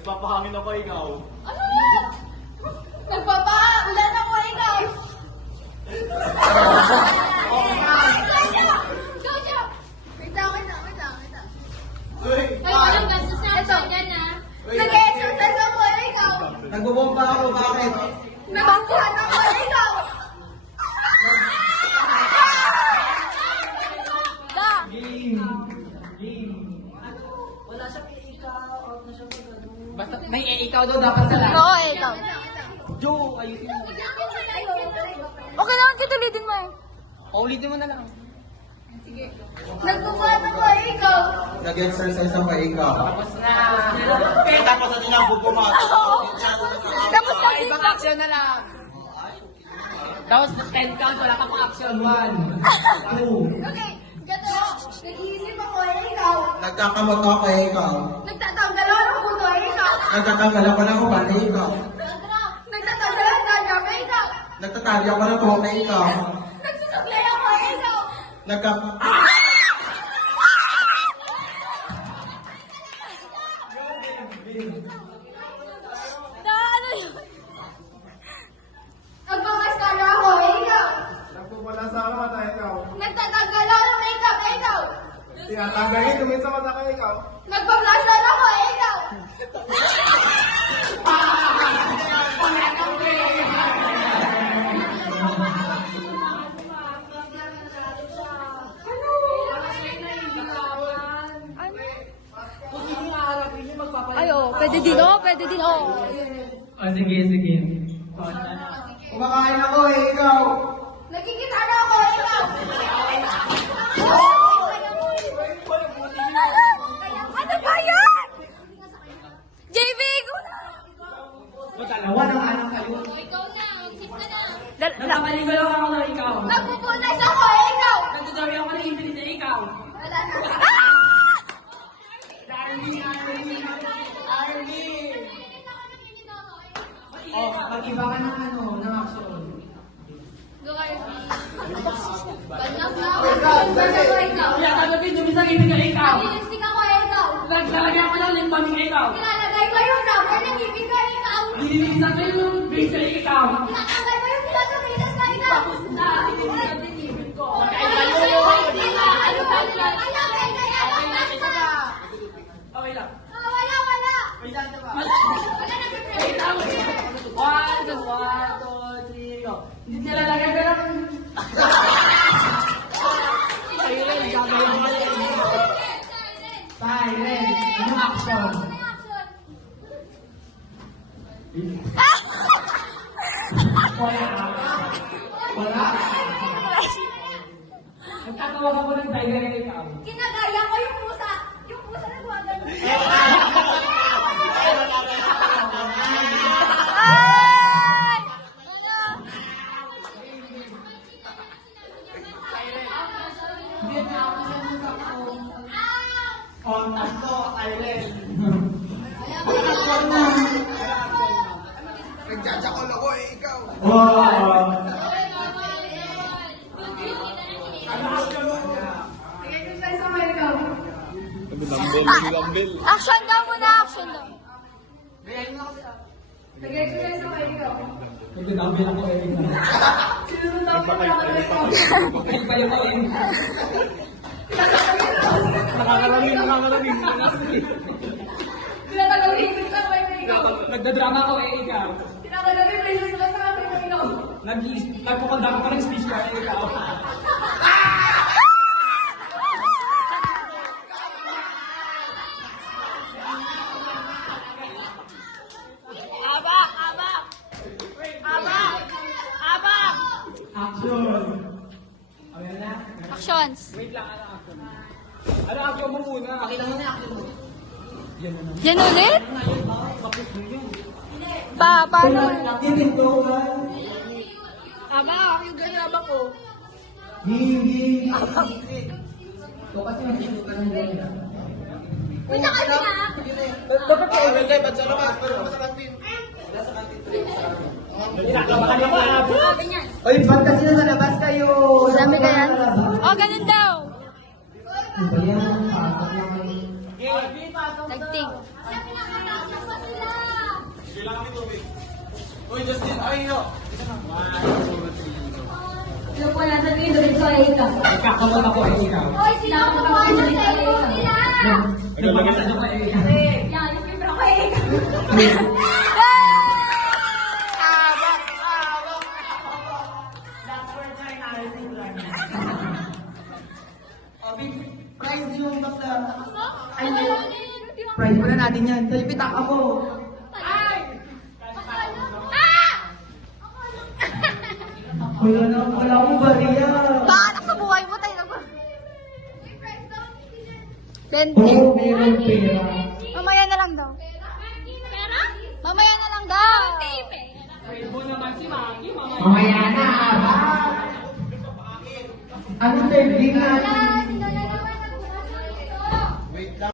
Nagpapahangin ako ikaw. Ano yan? Nagpapaulan ako ikaw. Go, Joe! Wait lang. Uy! Ay, walang gastos na ako dyan, ha? Nag-exercise ako, ikaw. Nagbubomba ako, bakit? Nagbubuhan ako, ikaw. Da! Game. Wala siya ikaw. Out na siya pag basta may ikaw daw dapat sa lahat. Oo, ikaw. Joe, ayusin mo. Okay lang, kitulitin mo eh. Ulitin mo na lang. Nagbubuhan ako, ikaw. Nag-exercise ako, ikaw. Tapos na. Kaya tapos na din ang bubumat. Tapos na din. Ibang action na lang. Tapos 10 count, wala ka pang action. 1, 2. Okay, gato na. Nag-iisip ako, ikaw. Nagkakamot ako, ikaw. Nagtatanggal ako ng buto, ikaw. Nagtatanggal ako ng uban, ikaw. Nagtatanggal ako ng gabi, ikaw. Nagtatali ako ng buhok, ikaw. Nagsusuklay ako, ikaw. Nagka... Na ano yun? Nagmamaskara ako, ikaw. Nagpupala sa mata ikaw. Nagtatanggal ako ng makeup, ikaw. Tinatanggalin, tumit sa mata ka ikaw. Nagpa-flash on ako, ikaw. Ay, oh, pwede din, oh. Sige. Kumakain ako, ikaw. Nagkikita na ako, ikaw. Ano ba yan? JV, ikaw na. Dalawa ng anak kayo. Ikaw na, mag-sit ka na. Nagpapaligaw ako na ikaw. Nagpupunas ako, ikaw. Nagdadari ako ng infinite na ikaw. Wala na. Oh, mag-iba ka ng ng action. Go, Arby. Banyak na ako. Banyak ko, ikaw. Kaya kagabi, dumisang ibig na ikaw. Nag-lipstick ako, ikaw. Naglalagay ako ng lip balm na ikaw. Nilalagay ko yung number ng ibig ko, ikaw. Nililisan ko yung base na ikaw. Tinatanggal ko yung pinagamitas na, ikaw. Tapos na, tinitigan din ibig ko. Hindi ba? Ano ba nila? Wala, kaya Okay lang. wala. May data ba? Wala na. 1, 2, 3, go. Hindi nilalagay ko lang. Silent. Ano action? Wala. Nagtatawag ako ng tiger na ikaw. Kinagaya ko yung pusa. Yung pusa na buwagan. Ay! Hindi na ako siya contact ko, island. Nagjajakol ako ikaw. Wow! Lambil. Action daw muna, action daw. Gayahin mo ako siya. Nag-exercise ako, ikaw. Nagdadambil ako eh. Sino na ako Iba-iba eh. Nakakalamin. Pinakagawin ko sa kanya, ikaw. Nagdadrama ako eh, ikaw. Pinakagawin ko yung sulat sa akin, ikaw. Nagpupanda ko pa ng speech ka eh, ikaw. Action! Okay na? Actions. Wait lang, ano action? Ano action mo muna? Pakita mo na yung action mo. Yan na. Yan ulit? Paano? Ama, yung ganyan ba ko? Hindi. Ito kasi nagsusuka ka ng ganyan. Punta ka siya. Dapat kayo. Hindi, ba't sa labas? Pero sa kantin. Kinakabahan ako. Ganyan. Oy, ba't kasi nasa labas kayo? Dami ka yan? Oh, ganun daw. Ano ba yan? Pasok lang kayo. Nag-think. Uy, Justin, ay, no. Sino po nasa dito dito ay ikaw? Kakamot ako ay ikaw. Hoy, sino ang kumain sa cellphone nila? Nagpagkita ko ay ikaw. Yan, yung fibra ko ay ikaw. Prize yung bakla. Ay, Prize mo na natin yan. Salpitak ako. Ah! Wala akong bariya. Baanak sa buhay mo tayo. Oo, meron pera. Mamaya na lang daw. Pera? Mamaya na lang daw. Mo naman si Maki, mama. Mamaya na. Ano serving natin?